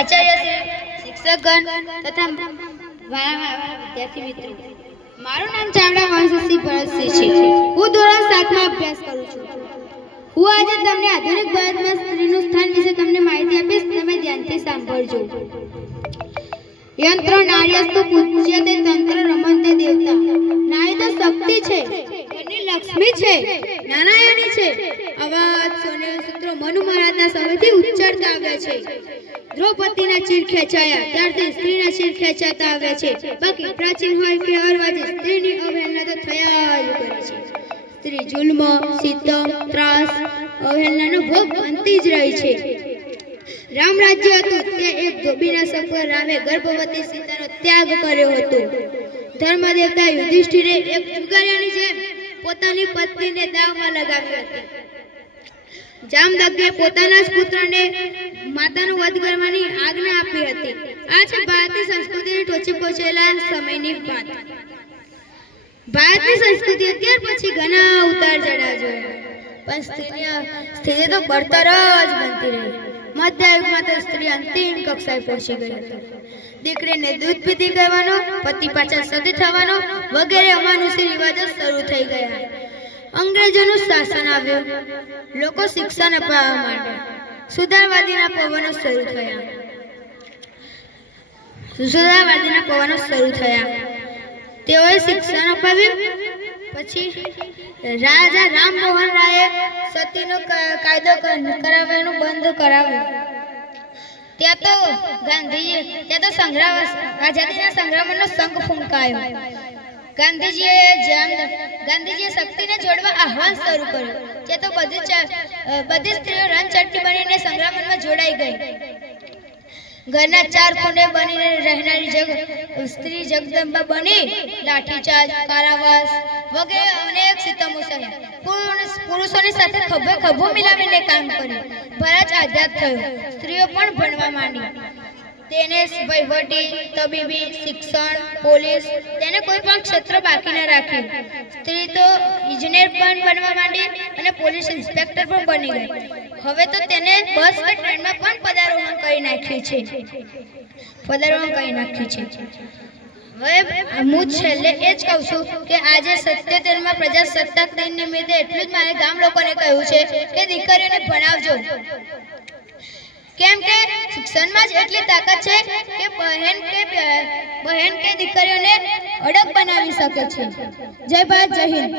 આચાર્યશ્રી, શિક્ષકગણ તથા વિદ્યાર્થી મિત્રો, મારું નામ ચાવડા વંશસિંહ ભરતસિંહ છે. હું ધોરણ 7 માં અભ્યાસ કરું છું. હું આજે તમને આધુનિક ભારતમાં સ્ત્રીનું સ્થાન વિશે તમને માહિતી આપીશ. તમે ધ્યાનથી સાંભળજો. યંત્ર નાર્યસ્તુ પૂજ્યતે તંત્ર રમન્તે દેવતા. નારી તો શક્તિ છે, એની લક્ષ્મી છે, નારાયણી છે. અવાજ સોનેરી સૂત્રો મનુ મહારાજના સમયથી ઉચ્ચારતા આવ્યા છે. દ્રૌપદીના ચીર ખેંચાયા ત્યારથી સ્ત્રીના ચીર ખેંચાતા આવ્યા છે. બાકી પ્રાચીન હોય કે અર્વાચીન, સ્ત્રીની અવહેલના તો થયા જ કરે છે. સ્ત્રી જુલ્મ, સિતમ, ત્રાસ, અવહેલનાનો ભોગ બનતી જ રહી છે. રામ રાજ્ય હતું તે એક ધોબીના સફર રામે ગર્ભવતી સીતાનો ત્યાગ કર્યો હતો. ધર્મદેવતા યુધિષ્ઠિરે એક જુગારિયાની જેમ પોતાની પત્નીને દાવમાં લગાવી હતી. જામદગ્ગે પોતાના જ પુત્રને માતાનો વધ કરવાની આજ્ઞા આપી હતી. આ છે ભારતીય સંસ્કૃતિની ટોચે પહોંચેલા સમયની વાત. ભારતની સંસ્કૃતિ અત્યાર પછી ઘણા ઉતાર ચઢાવ જોયા, પણ સ્ત્રીની સ્થિતિ તો બળતર જ બનતી રહી. મધ્યયુગમાં તો સ્ત્રી અંતિમ કક્ષાએ પહોંચી ગઈ હતી. દીકરીને દૂધ પીતી કરવાનો, પતિ પાછળ સતી થવાનો વગેરે અમાનુષી રિવાજો શરૂ થઈ ગયા. અંગ્રેજોનું શાસન આવ્યું. લોકો શિક્ષણ અપાવવા માંડ્યા. સુધારવાદીના પવનો શરૂ થયા. તેઓએ શિક્ષણ અપાવ્યું. પછી રાજા રામમોહન રાયે સતીનો કાયદો કરાવવાનું બંધ કરાવ્યું. ત્યાં તો આઝાદીના સંગ્રામનો શંખ ફૂંકાયો. ગાંધીજીએ શક્તિને જોડવા આહ્વાન શરૂ કર્યું. ત્યાં તો બધી સ્ત્રીઓ રણચંડી બનીને સંગ્રામમાં જોડાઈ ગઈ. ઘરના 4 ખૂણે બનીને રહેનારી સ્ત્રી જગદંબા બની લાઠીચાર્જ, કારાવાસ વગેરે અનેક સિતમો સહ્યા. પુરુષોની સાથે ખભે ખભો મિલાવીને કામ કર્યું. ભારત આઝાદ થયો. સ્ત્રીઓ પણ ભણવા માંડી. તેને વહીવટી, તબીબી, શિક્ષણ, પોલીસ, તેને કોઈ પણ ક્ષેત્ર બાકી ન રાખ્યું. સ્ત્રી તો ઇજનેર પણ બનવા માંડી અને પોલીસ ઇન્સ્પેક્ટર પણ બની ગઈ. હવે તો તેને બસ કે ટ્રેનમાં પણ પદારોહણ કરી નાખ્યું છે. હવે હું છેલ્લે એ જ કહું છું કે આજે 77માં પ્રજાસત્તાક દિન નિમિત્તે એટલું જ મારે ગામ લોકોને કહ્યું છે કે દીકરીઓને ભણાવજો. કેમ કે શિક્ષણમાં જ એટલી તાકાત છે કે બહેન કે દીકરીઓને અડગ બનાવી શકે છે. જય ભારત, જય હિન્દ.